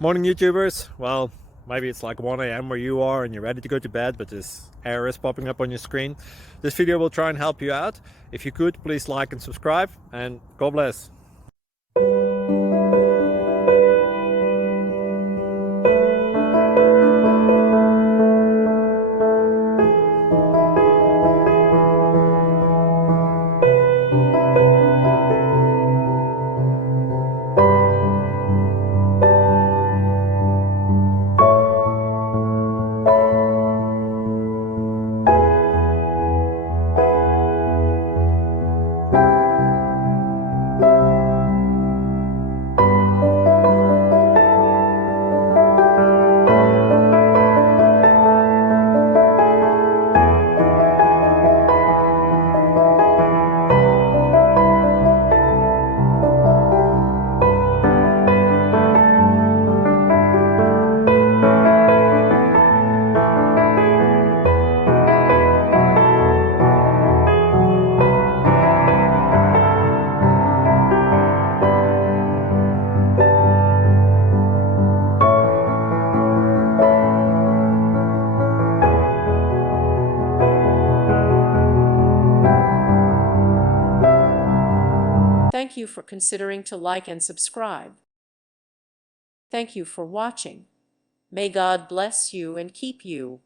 Morning, YouTubers. Well, maybe it's like 1 a.m. where you are and you're ready to go to bed, but this error is popping up on your screen. This video will try and help you out. If you could, please like and subscribe, and God bless. Thank you for considering to like and subscribe. Thank you for watching. May God bless you and keep you.